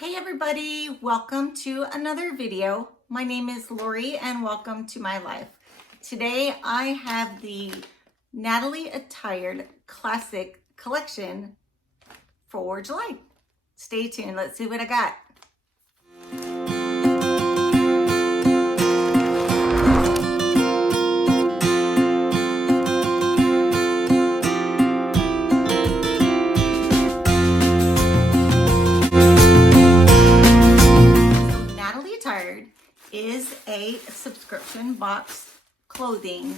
Hey everybody, welcome to another video. My name is Lori and welcome to my life. Today I have the Natalie Attired Classic collection for July. Stay tuned, let's see what I got. Is a subscription box clothing.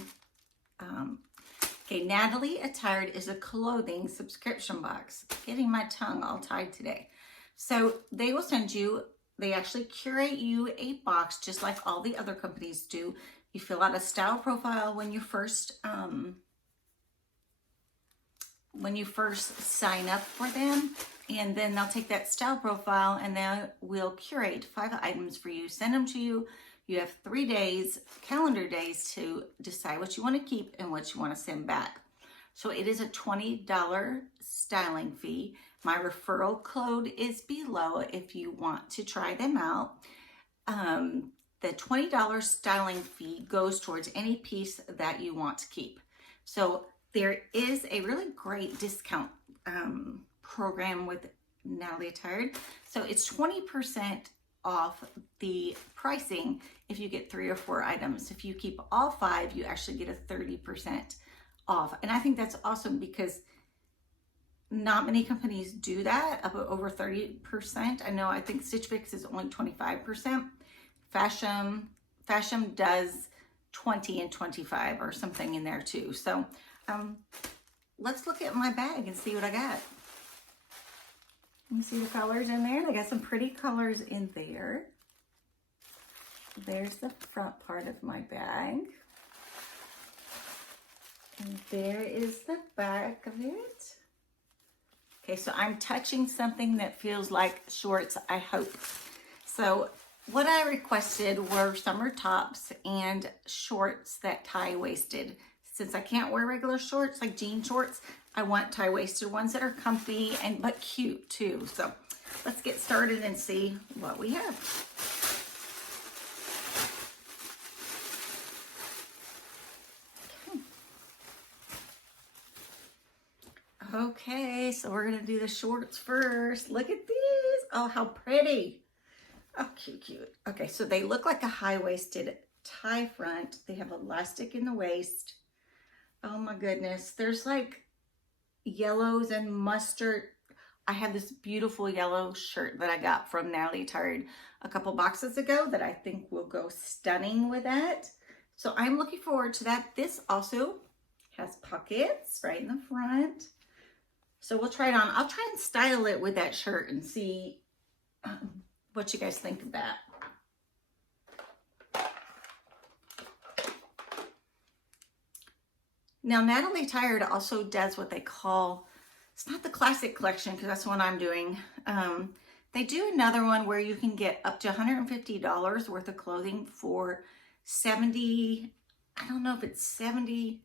Okay, Natalie Attired is a clothing subscription box. Getting my tongue all tied today. So they will send you, they actually curate you a box just like all the other companies do. You fill out a style profile when you first sign up for them, and then they'll take that style profile and they will curate 5 items for you, send them to you. You have 3 days, calendar days, to decide what you want to keep and what you want to send back. So it is a $20 styling fee. My referral code is below if you want to try them out. The $20 styling fee goes towards any piece that you want to keep. So there is a really great discount program with Natalie Attired. So it's 20% off the pricing if you get 3 or 4 items. If you keep all 5, you actually get a 30% off. And I think that's awesome because not many companies do that, up over 30%. I think Stitch Fix is only 25%. FASHOM does 20 and 25 or something in there too. So let's look at my bag and see what I got. You see the colors in there? They got some pretty colors in there. There's the front part of my bag. And there is the back of it. Okay, so I'm touching something that feels like shorts, I hope. So what I requested were summer tops and shorts that tie-waisted. Since I can't wear regular shorts, like jean shorts, I want tie-waisted ones that are comfy but cute too. So let's get started and see what we have. Okay, so we're gonna do the shorts first. Look at these. Oh, how pretty. Oh, cute. Okay, so they look like a high-waisted tie front. They have elastic in the waist. Oh my goodness, there's like yellows and mustard. I have this beautiful yellow shirt that I got from Natalie Attired a couple boxes ago that I think will go stunning with that. So I'm looking forward to that. This also has pockets right in the front. So we'll try it on. I'll try and style it with that shirt and see what you guys think of that. Now, Natalie Attired also does what they call, it's not the classic collection because that's what I'm doing. They do another one where you can get up to $150 worth of clothing for 70, I don't know if it's $72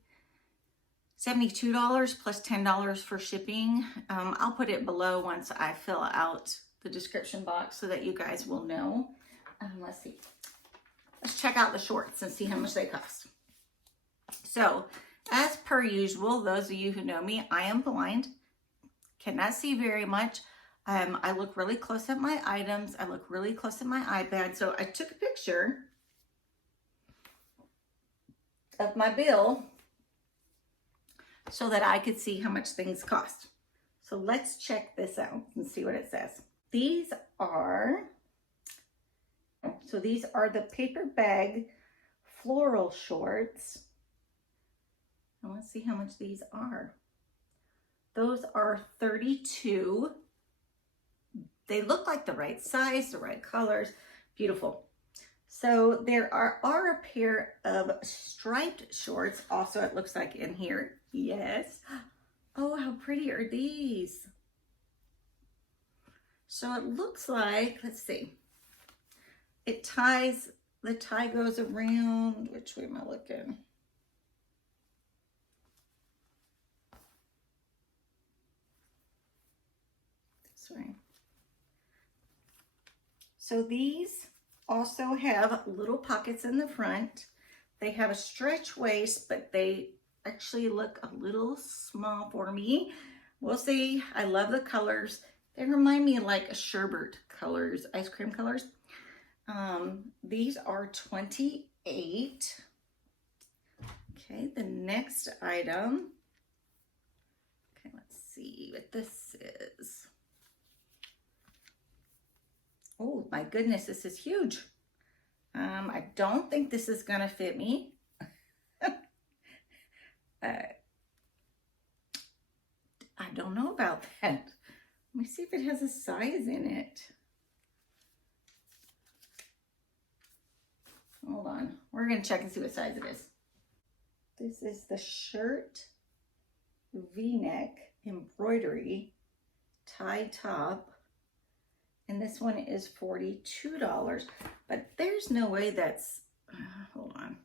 plus $10 for shipping. I'll put it below once I fill out the description box so that you guys will know. Let's see. Let's check out the shorts and see how much they cost. So, as per usual, those of you who know me, I am blind, cannot see very much. I look really close at my items. I look really close at my iPad. So I took a picture of my bill so that I could see how much things cost. So let's check this out and see what it says. These are the paper bag floral shorts. I want to see how much these are. Those are $32. They look like the right size, the right colors. Beautiful. So there are a pair of striped shorts. Also, it looks like in here. Yes. Oh, how pretty are these? So it looks like, let's see. It ties, the tie goes around. Which way am I looking? This way. So these also have little pockets in the front. They have a stretch waist, but they actually look a little small for me. We'll see. I love the colors. They remind me of like a sherbet colors, ice cream colors. These are $28. Okay, the next item. Okay, let's see what this is. Oh my goodness, this is huge. I don't think this is gonna fit me. I don't know about that. Let me see if it has a size in it. Hold on, we're gonna check and see what size it is. This is the shirt V-neck embroidery tie top, and this one is $42, but there's no way that's, hold on.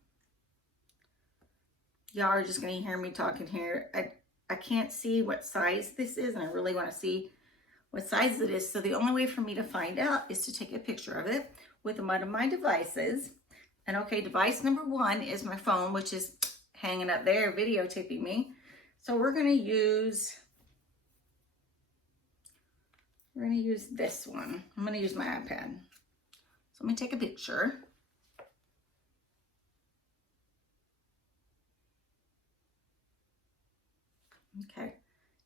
Y'all are just gonna hear me talking here. I can't see what size this is, and I really wanna see what size it is. So the only way for me to find out is to take a picture of it with one of my devices. And okay, device number one is my phone, which is hanging up there, videotaping me. So we're gonna use this one. I'm gonna use my iPad. So I'm gonna take a picture. Okay,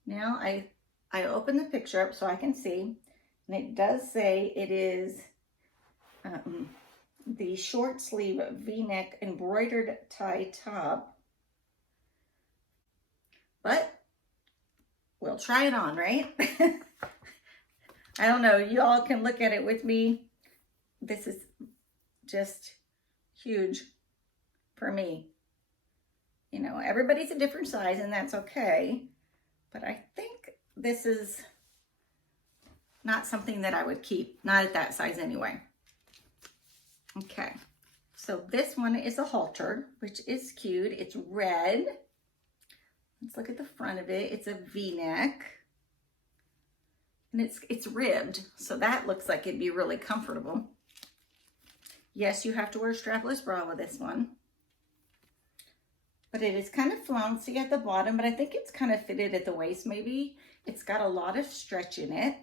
now I open the picture up so I can see, and it does say it is the short sleeve V-neck embroidered tie top, but we'll try it on, right? I don't know, you all can look at it with me. This is just huge for me. You know, everybody's a different size, and that's okay, but I think this is not something that I would keep, not at that size anyway. Okay, so this one is a halter, which is cute. It's red. Let's look at the front of it. It's a V-neck, and it's ribbed, so that looks like it'd be really comfortable. Yes, you have to wear a strapless bra with this one, but it is kind of flouncy at the bottom, but I think it's kind of fitted at the waist maybe. It's got a lot of stretch in it,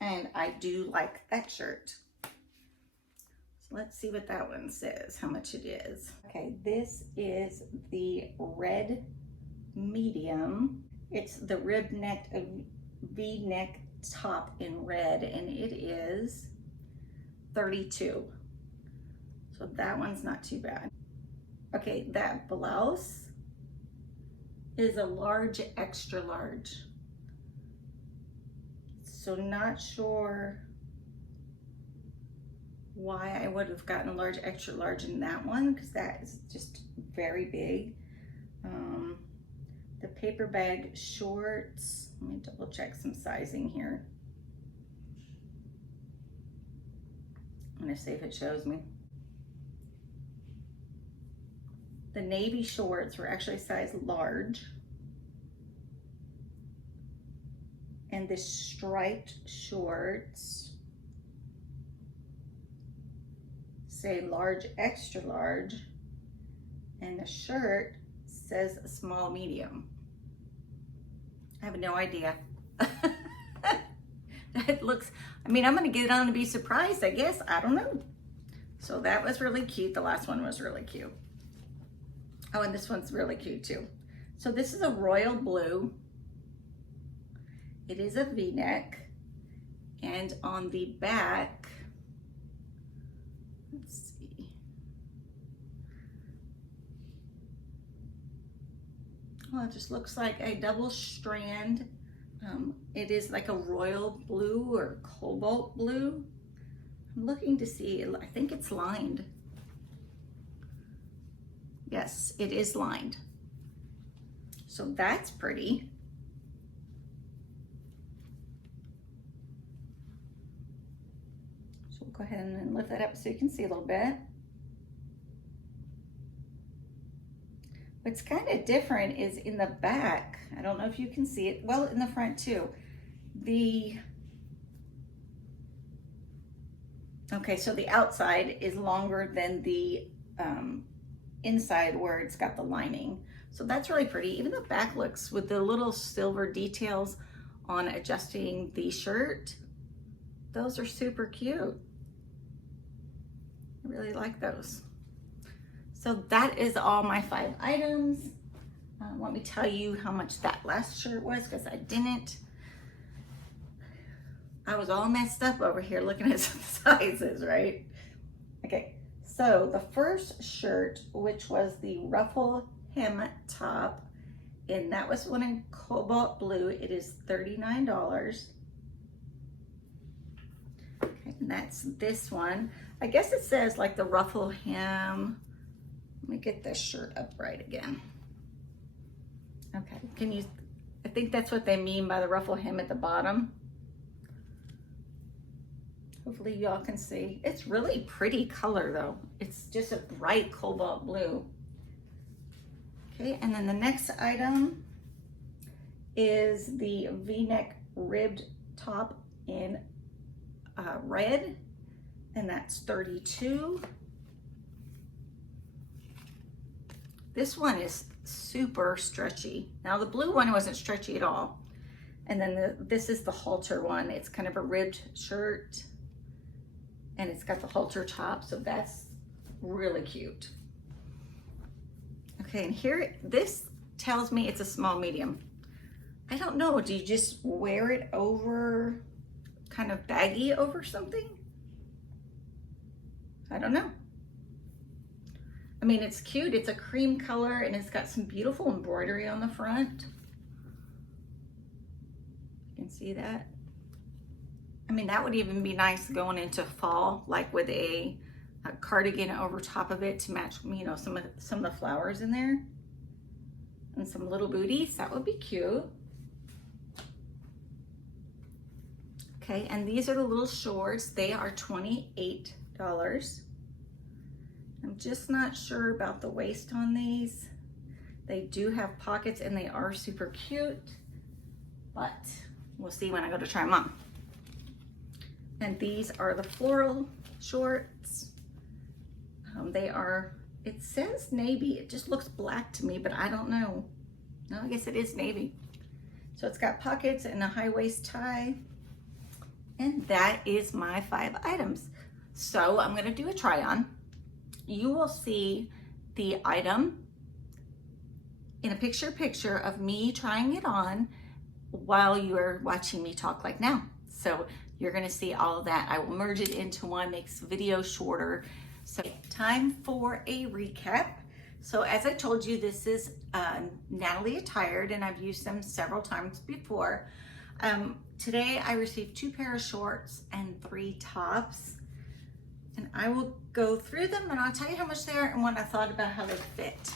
and I do like that shirt. So let's see what that one says, how much it is. Okay, this is the red medium. It's the rib neck V-neck top in red, and it is $32. So that one's not too bad. Okay, that blouse is a large, extra large. So not sure why I would have gotten a large, extra large in that one, because that is just very big. The paper bag shorts, let me double check some sizing here. I'm gonna see if it shows me. The navy shorts were actually size large. And the striped shorts say large, extra large. And the shirt says small, medium. I have no idea. That looks, I mean, I'm gonna get it on to be surprised, I guess. I don't know. So that was really cute. The last one was really cute. Oh, and this one's really cute too. So this is a royal blue. It is a V-neck. And on the back, let's see. Well, it just looks like a double strand. It is like a royal blue or cobalt blue. I'm looking to see, I think it's lined. Yes, it is lined. So that's pretty. So we'll go ahead and lift that up so you can see a little bit. What's kind of different is in the back. I don't know if you can see it. Well, in the front too. Okay, so the outside is longer than the inside where it's got the lining. So that's really pretty. Even the back looks with the little silver details on adjusting the shirt. Those are super cute. I really like those. So that is all my 5 items. Let me tell you how much that last shirt was, because I didn't. I was all messed up over here looking at some sizes, right? Okay, so the first shirt, which was the ruffle hem top, and that was one in cobalt blue, it is $39. Okay, and that's this one. I guess it says like the ruffle hem. Let me get this shirt upright again. Okay, I think that's what they mean by the ruffle hem at the bottom. Hopefully y'all can see. It's really pretty color though. It's just a bright cobalt blue. Okay, and then the next item is the V-neck ribbed top in red, and that's $32. This one is super stretchy. Now the blue one wasn't stretchy at all. And then this is the halter one. It's kind of a ribbed shirt, and it's got the halter top, so that's really cute. Okay, and here, this tells me it's a small medium. I don't know, do you just wear it over, kind of baggy over something? I don't know. I mean, it's cute, it's a cream color, and it's got some beautiful embroidery on the front. You can see that. I mean, that would even be nice going into fall, like with a cardigan over top of it to match, you know, some of the flowers in there. And some little booties, that would be cute. Okay, and these are the little shorts. They are $28. I'm just not sure about the waist on these. They do have pockets and they are super cute, but we'll see when I go to try them on. And these are the floral shorts. They are, it says navy. It just looks black to me, but I don't know. No, I guess it is navy. So it's got pockets and a high waist tie. And that is my 5 items. So I'm gonna do a try on. You will see the item in a picture of me trying it on while you're watching me talk like now. So you're gonna see all of that. I will merge it into one, makes the video shorter. So time for a recap. So as I told you, this is Natalie Attired, and I've used them several times before. Today I received 2 pairs of shorts and 3 tops. And I will go through them and I'll tell you how much they are and what I thought about how they fit.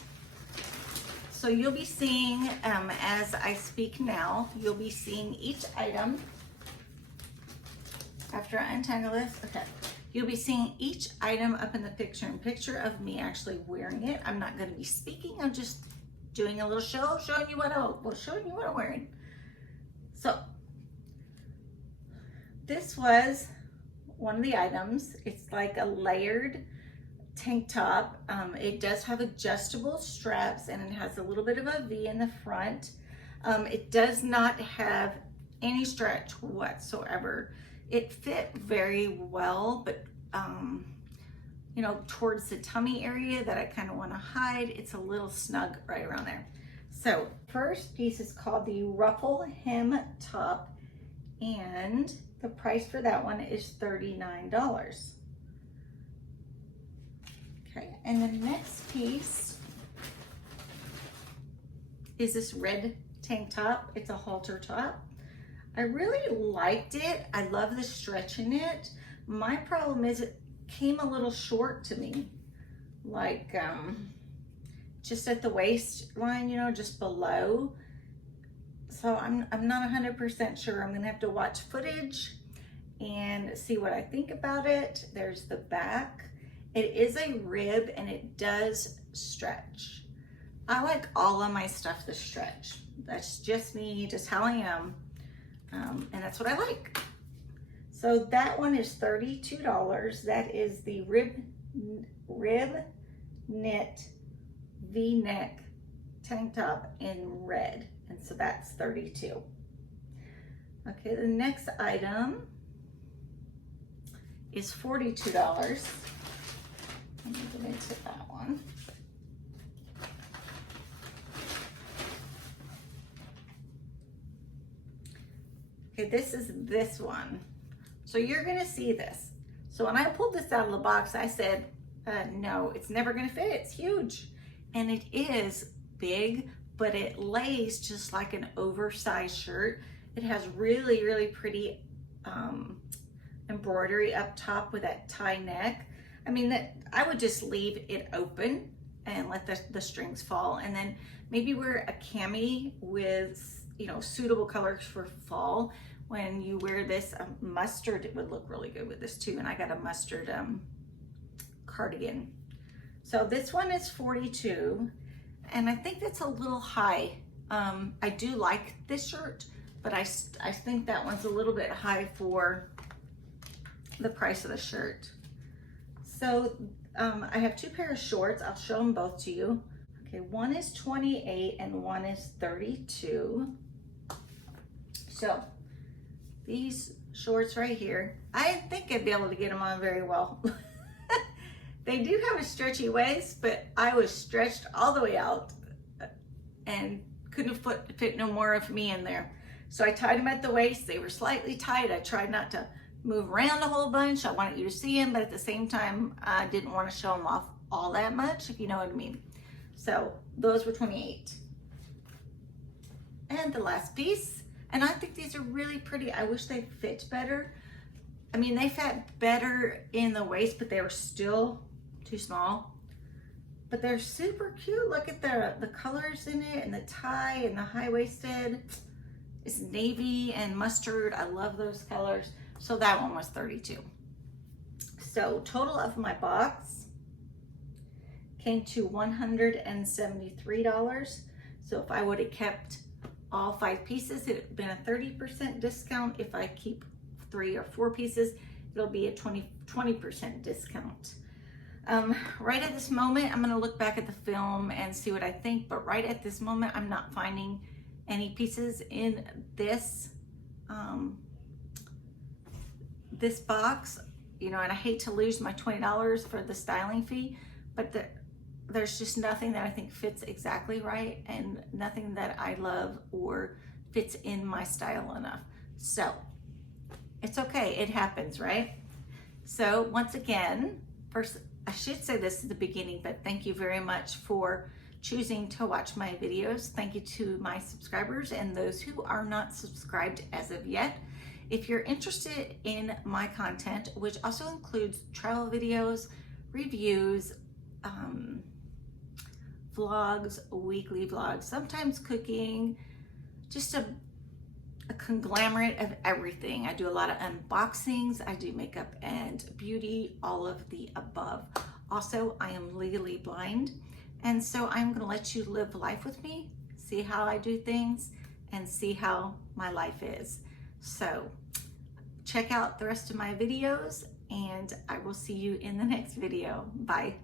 So you'll be seeing, as I speak now, you'll be seeing each item. After I untangle this, okay. You'll be seeing each item up in the picture of me actually wearing it. I'm not gonna be speaking, I'm just doing a little show, showing you what I'm wearing. So, this was one of the items. It's like a layered tank top. It does have adjustable straps and it has a little bit of a V in the front. It does not have any stretch whatsoever. It fit very well, but you know, towards the tummy area that I kind of want to hide, it's a little snug right around there. So first piece is called the ruffle hem top, and the price for that one is $39. Okay, and the next piece is this red tank top. It's a halter top. I really liked it. I love the stretch in it. My problem is it came a little short to me, like just at the waistline, you know, just below. So I'm not 100% sure. I'm gonna have to watch footage and see what I think about it. There's the back. It is a rib and it does stretch. I like all of my stuff to stretch. That's just me, just how I am. And that's what I like. So that one is $32. That is the rib knit V-neck tank top in red. And so that's $32. Okay, the next item is $42. Let me get into that one. Okay, this is this one. So you're gonna see this. So when I pulled this out of the box, I said, no, it's never gonna fit, it's huge. And it is big, but it lays just like an oversized shirt. It has really, really pretty embroidery up top with that tie neck. I mean, that I would just leave it open and let the strings fall, and then maybe wear a cami with, you know, suitable colors for fall. When you wear this mustard, it would look really good with this too. And I got a mustard cardigan. So this one is $42, and I think that's a little high. I do like this shirt, but I think that one's a little bit high for the price of the shirt. So I have two pairs of shorts. I'll show them both to you. Okay, one is 28 and one is 32. So these shorts right here, I think I'd be able to get them on very well. They do have a stretchy waist, but I was stretched all the way out and couldn't fit no more of me in there. So I tied them at the waist. They were slightly tight. I tried not to move around a whole bunch. I wanted you to see them, but at the same time, I didn't want to show them off all that much, if you know what I mean. So those were 28. And the last piece, and I think these are really pretty. I wish they fit better. I mean, they fit better in the waist, but they were still too small. But they're super cute. Look at the colors in it, and the tie, and the high-waisted. It's navy and mustard. I love those colors. So that one was $32. So total of my box came to $173. So if I would have kept all 5 pieces, it would have been a 30% discount. If I keep 3 or 4 pieces, it'll be a 20% discount. Right at this moment, I'm gonna look back at the film and see what I think, but right at this moment, I'm not finding any pieces in this this box, you know, and I hate to lose my $20 for the styling fee, but there's just nothing that I think fits exactly right, and nothing that I love or fits in my style enough. So it's okay, it happens, right? So once again, first, I should say this at the beginning, but thank you very much for choosing to watch my videos. Thank you to my subscribers and those who are not subscribed as of yet. If you're interested in my content, which also includes travel videos, reviews, vlogs, weekly vlogs, sometimes cooking, just a conglomerate of everything. I do a lot of unboxings, I do makeup and beauty, all of the above. Also, I am legally blind, and so I'm gonna let you live life with me, see how I do things, and see how my life is. So check out the rest of my videos, and I will see you in the next video. Bye.